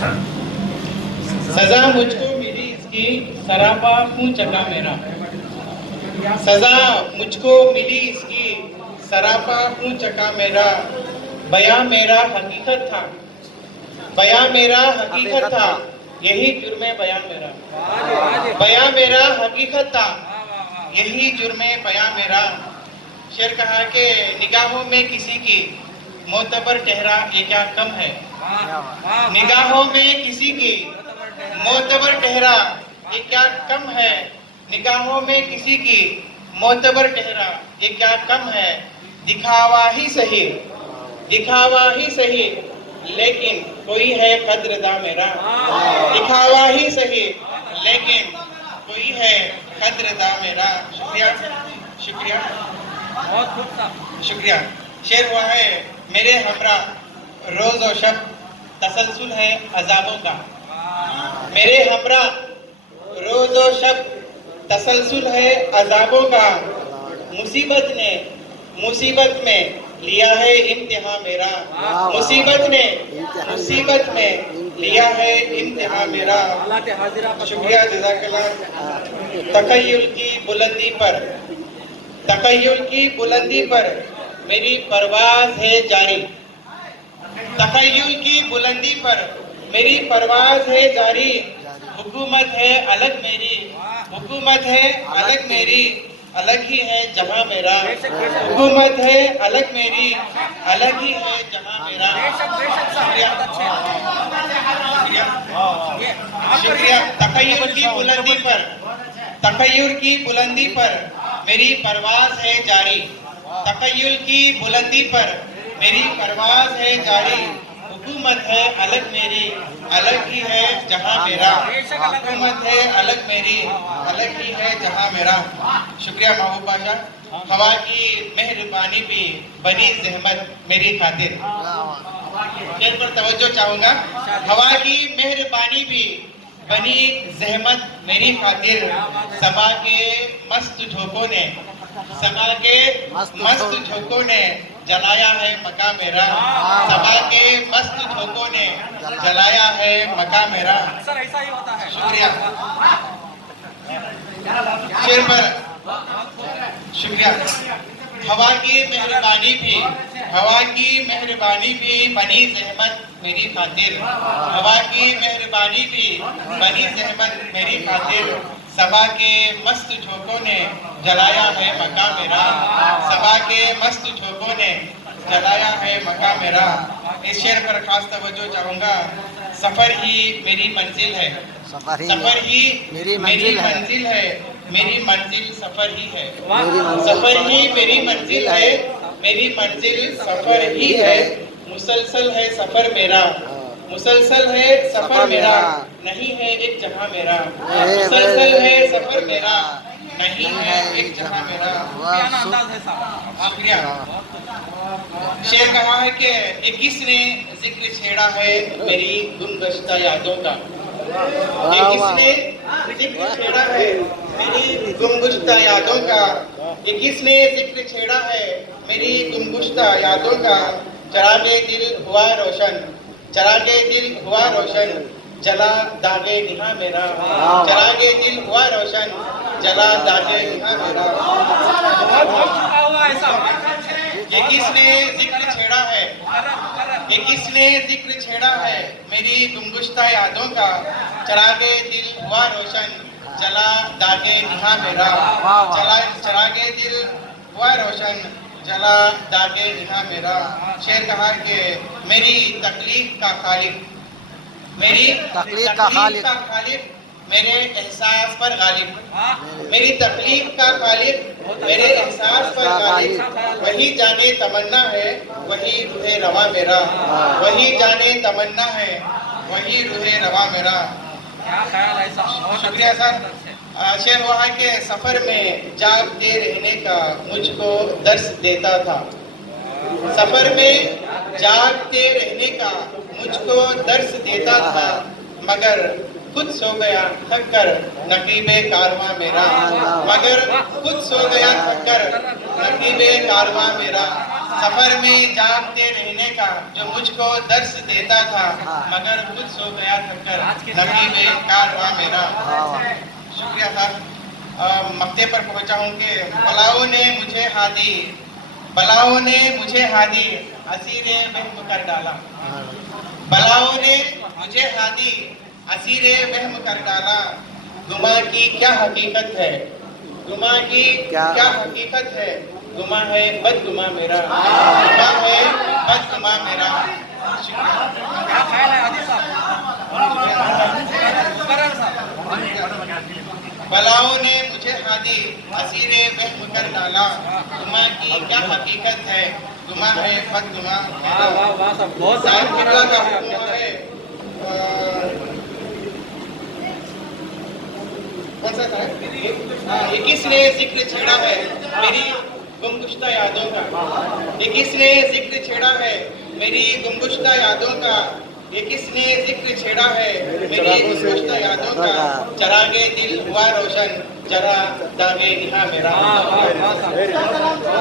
सजा मुझको मिली इसकी, सरापा हूँ चका मेरा। सजा मुझको मिली इसकी, सरापा हूँ चका मेरा। बयां मेरा हकीकत था, बयां मेरा हकीकत था, यही जुर्मे बयां मेरा। बयां मेरा हकीकत था, यही जुर्मे बयां मेरा। शेर कहा कि निगाहों में किसी की मोतबर चेहरा ये क्या कम है। निगाहों में किसी की मोतबर चेहरा ये क्या कम है। निगाहों में किसी की मोतबर चेहरा ये क्या कम है। दिखावा ही सही, दिखावा ही सही, लेकिन कोई है कद्रदा मेरा। दिखावा ही सही, लेकिन कोई है कद्रदा मेरा। शुक्रिया, शुक्रिया, बहुत खूब साहब, शुक्रिया। शेर हुआ है, मेरे हमरा रोज और शब तसलसल है अजाबों का। मेरे हमरा रोज और शब तसलसल है अजाबों का। मुसीबत ने मुसीबत में लिया है इम्तिहा मेरा। मुसीबत ने मुसीबत में लिया है इम्तिहा मेरा। हालात हाजिरा पर शुक्रिया, जज़ाकल्लाह। तखय्युल की बुलंदी पर, तखय्युल की बुलंदी पर मेरी परवाज है जारी। तखय्युल की बुलंदी पर मेरी परवाज है जारी। हुकूमत है अलग मेरी, हुकूमत है अलग मेरी, अलग ही है जहां मेरा। हुकूमत है अलग मेरी, अलग ही है जहां मेरा। शुक्रिया, शुक्रिया। तखय्युल की बुलंदी पर, तखय्युल की बुलंदी पर मेरी परवाज है जारी। तखय्युल की बुलंदी पर मेरी परवाज है जारी। हुकूमत है अलग मेरी, अलग ही है जहां मेरा। हुकूमत है अलग मेरी, अलग ही है जहां मेरा। शुक्रिया महबूब बाशा। हवा की मेहरबानी भी बनी जहमत मेरी खातिर। शेर पर तवज्जो चाहूंगा। हवा की मेहरबानी भी बनी जहमत मेरी खातिर। सबा के मस्त झोंकों ने, सबा के मस्त झोंकों ने जलाया है मका मेरा। सबा के मस्त झोंकों ने जलाया है मका मेरा। अक्सर ऐसा ही होता है। शुक्रिया। शेर पर शुक्रिया। हवा की मेहरबानी भी, हवा की मेहरबानी भी बनी जहमत मेरी खातिर। हवा की मेहरबानी भी बनी जहमत मेरी खातिर। सबा के मस्त झोंकों ने जलाया है मका मेरा। सबा के मस्त झोंकों ने जलाया है मका मेरा। इस शेर पर खास तवज्जो चाहूंगा। सफर ही मेरी मंजिल है, सफर ही मेरी मंजिल है, मेरी मंजिल सफर ही है। सफर ही मेरी मंजिल है, मेरी मंजिल सफर ही है। मुसलसल है सफर मेरा, मुसलसल है सफर मेरा, नहीं है एक जहां मेरा। मुसलसल है सफर मेरा, नहीं है एक जहां मेरा। अंदाज है साहब। शुक्रिया। शेर कहा है कि 21 ने जिक्र छेड़ा है मेरी गुमगश्ता यादों का। 21 ने जिक्र छेड़ा है मेरी गुमगुश्ता यादों का। 21 ने जिक्र छेड़ा है मेरी गुमगुश्ता यादों का। चरागे दिल हुआ रोशन, चरागे दिल हुआ रोशन, जला दागे निहा मेरा। चरागे दिल हुआ रोशन, जला दागे निहा मेरा। ये किसने जिक्र छेड़ा है, ये किसने जिक्र छेड़ा है मेरी गुमगुश्ता यादों का। चरागे दिल हुआ रोशन, जला दागे निहा मेरा। चला चरागे दिल हुआ रोशन, जला दागे निहा मेरा। शेर कहा कि मेरी तकलीफ का खालिक, मेरी तकलीफ का खालिक मेरे एहसास पर गालिब। मेरी तकलीफ का खालिक मेरे एहसास पर गालिब। वही जाने तमन्ना है, वही रूहे रवा मेरा। वही जाने तमन्ना है, वही रूहे रवा मेरा। क्या ख्याल है साहब? शुक्रिया सर। शेर हुआ है कि सफर में जागते रहने का मुझको दर्स देता था। सफर में जागते रहने का मुझको दर्स देता था, मगर खुद सो गया थक कर नकीबे कारवां मेरा। मगर खुद सो गया थक कर नकीबे कारवां मेरा। सफर में जागते रहने का जो मुझको दर्श देता था, मगर खुद सो गया थककर नकीबे कारवां मेरा। शुक्रिया साहब। मक्ते पर पहुंचा हूं कि बलाओं ने मुझे हादी, बलाओं ने मुझे हादी असीरे वहम कर डाला। बलाओं ने मुझे हादी असीरे वहम कर डाला। गुमा की क्या हकीकत है, गुमा की क्या हकीकत है, गुमा है बदगुमा मेरा, गुमा है बदगुमा मेरा। शुक्रिया। क्या ख्याल है आदिल साहब? मुकर्रर साहब। बलाओं ने मुझे हादी असीरे वहम कर डाला। गुमा की क्या हकीकत है, गुमा है बदगुमा वाह मेरा। वाह वाह साहब, बहुत साहिब मुकर्रर का है हुक्म आपके है। कौन सा था? ये किसने जिक्र छेड़ा है मेरी गुमगुश्ता यादों का, ये किसने जिक्र छेड़ा है मेरी गुमगुश्ता यादों का, ये किसने जिक्र छेड़ा है मेरी गुमगुश्ता यादों का। चरागे दिल हुआ रोशन, जरा दागे निहा मेरा। वाह वाह वाह साहब, बहुत अच्छा।